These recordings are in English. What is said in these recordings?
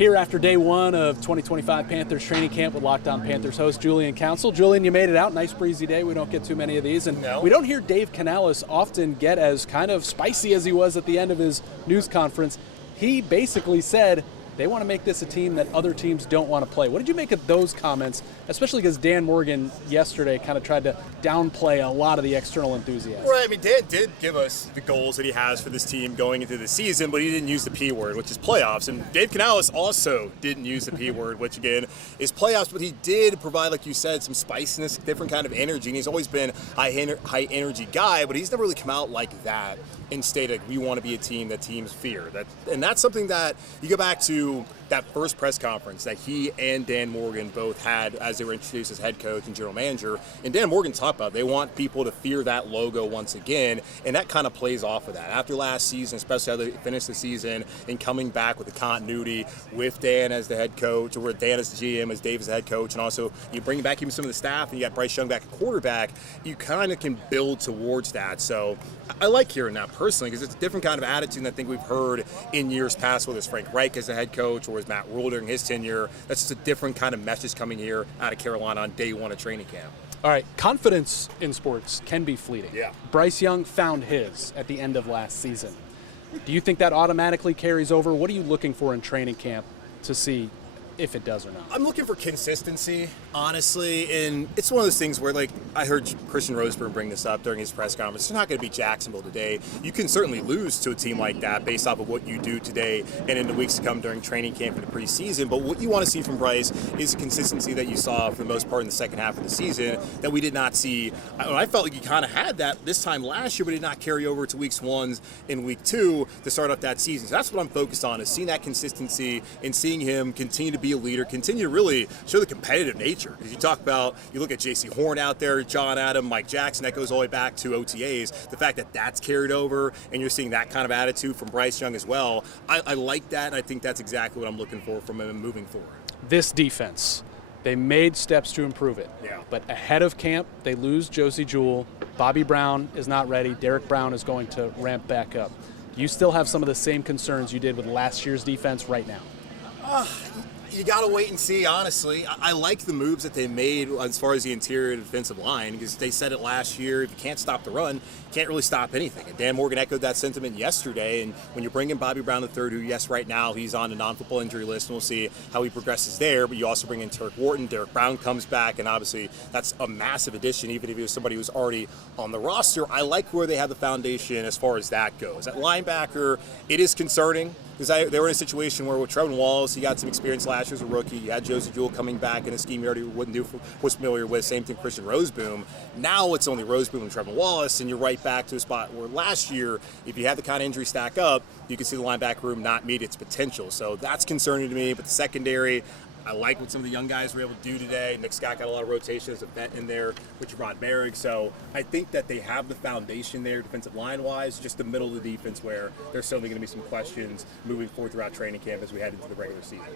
Here after day one of 2025 Panthers training camp with Locked On Panthers host Julian Council. Julian, you made it out. Nice breezy day. We don't get too many of these. And we don't hear Dave Canales often get as kind of spicy as he was at the end of his news conference. He basically said they want to make this a team that other teams don't want to play. What did you make of those comments, especially because Dan Morgan yesterday kind of tried to downplay a lot of the external enthusiasm? Right, I mean, Dan did give us the goals that he has for this team going into the season, but he didn't use the P word, which is playoffs. And Dave Canales also didn't use the P word, which again is playoffs, but he did provide, like you said, some spiciness, different kind of energy. And he's always been a high energy guy, but he's never really come out like that and stated we want to be a team that teams fear. And that's something that you go back to that first press conference that he and Dan Morgan both had as they were introduced as head coach and general manager. And Dan Morgan talked about they want people to fear that logo once again, and that kind of plays off of that. After last season, especially how they finished the season and coming back with the continuity with Dan as the head coach, or with Dan as the GM, as Dave as the head coach, and also you bring back even some of the staff, and you got Bryce Young back at quarterback, you kind of can build towards that. So I like hearing that personally because it's a different kind of attitude than I think we've heard in years past, whether it's Frank Reich as the head coach or as Matt Rule during his tenure. That's just a different kind of message coming here out of Carolina on day one of training camp. All right, confidence in sports can be fleeting. Yeah. Bryce Young found his at the end of last season. Do you think that automatically carries over? What are you looking for in training camp to see if it does or not? I'm looking for consistency, honestly, and it's one of those things where, like, I heard Christian Roseburn bring this up during his press conference. It's not going to be Jacksonville today. You can certainly lose to a team like that based off of what you do today and in the weeks to come during training camp and the preseason, but what you want to see from Bryce is the consistency that you saw for the most part in the second half of the season that we did not see. I felt like you kind of had that this time last year, but did not carry over to weeks 1 and week 2 to start off that season. So that's what I'm focused on, is seeing that consistency and seeing him continue to be a leader, continue to really show the competitive nature. Because you look at J.C. Horn out there, John Adam, Mike Jackson, that goes all the way back to OTAs. The fact that that's carried over and you're seeing that kind of attitude from Bryce Young as well, I like that, and I think that's exactly what I'm looking for from him moving forward. This defense, they made steps to improve it. Yeah. But ahead of camp, they lose Josie Jewell. Bobby Brown is not ready. Derek Brown is going to ramp back up. Do you still have some of the same concerns you did with last year's defense right now? You got to wait and see, honestly. I like the moves that they made as far as the interior defensive line, because they said it last year, if you can't stop the run, you can't really stop anything. And Dan Morgan echoed that sentiment yesterday. And when you bring in Bobby Brown III, who, yes, right now he's on a non-football injury list, and we'll see how he progresses there, but you also bring in Tarek Wharton, Derek Brown comes back, and obviously that's a massive addition, even if he was somebody who's already on the roster. I like where they have the foundation as far as that goes. At linebacker, it is concerning, because they were in a situation where with Trevin Wallace, he got some experience last year as a rookie. You had Josie Jewell coming back in a scheme you already was familiar with. Same thing, Christian Roseboom. Now it's only Roseboom and Trevin Wallace, and you're right back to a spot where last year, if you had the kind of injury stack up, you could see the linebacker room not meet its potential. So that's concerning to me. But the secondary, I like what some of the young guys were able to do today. Nick Scott got a lot of rotation as a vet in there, which Rod Merrick. So I think that they have the foundation there, defensive line-wise, just the middle of the defense where there's certainly going to be some questions moving forward throughout training camp as we head into the regular season.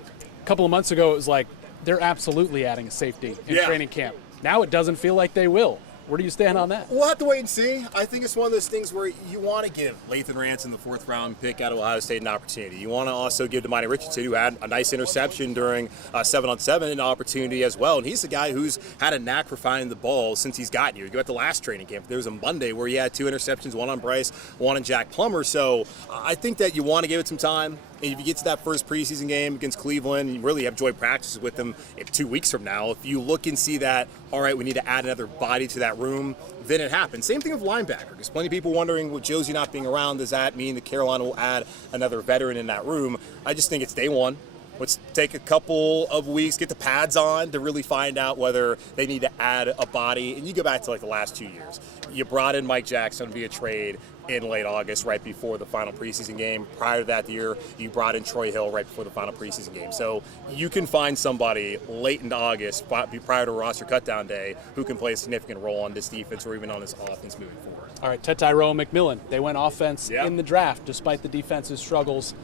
A couple of months ago, it was like they're absolutely adding a safety in training camp. Now it doesn't feel like they will. Where do you stand on that? We'll have to wait and see. I think it's one of those things where you want to give Lathan Ransom, the 4th round pick out of Ohio State, an opportunity. You want to also give Damani Richardson, who had a nice interception during 7-on-7, an opportunity as well. And he's the guy who's had a knack for finding the ball since he's gotten here. You go at the last training camp. There was a Monday where he had 2 interceptions, one on Bryce, one on Jack Plummer. So I think that you want to give it some time. And if you get to that first preseason game against Cleveland, you really have joint practices with them 2 weeks from now. If you look and see that, all right, we need to add another body to that room, then it happens. Same thing with linebacker. There's plenty of people wondering, with Josie not being around, does that mean that Carolina will add another veteran in that room? I just think it's day one. Let's take a couple of weeks, get the pads on to really find out whether they need to add a body. And you go back to like the last 2 years. You brought in Mike Jackson via trade in late August, right before the final preseason game. Prior to that year, you brought in Troy Hill right before the final preseason game. So you can find somebody late into August, prior to roster cutdown day, who can play a significant role on this defense or even on this offense moving forward. All right, Tyrone McMillan. They went offense in the draft despite the defense's struggles.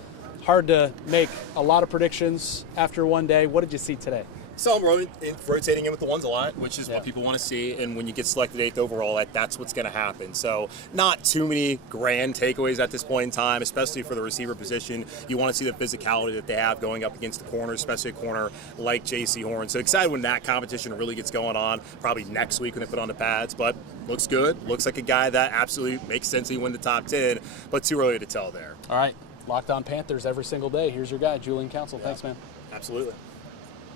Hard to make a lot of predictions after one day. What did you see today? So I'm rotating in with the ones a lot, which is what people want to see. And when you get selected 8th overall, that's what's going to happen. So not too many grand takeaways at this point in time, especially for the receiver position. You want to see the physicality that they have going up against the corner, especially a corner like J.C. Horn. So excited when that competition really gets going on, probably next week when they put on the pads. But looks good. Looks like a guy that absolutely makes sense he win the top 10, but too early to tell there. All right. Locked On Panthers every single day. Here's your guy, Julian Council. Thanks, man. Absolutely.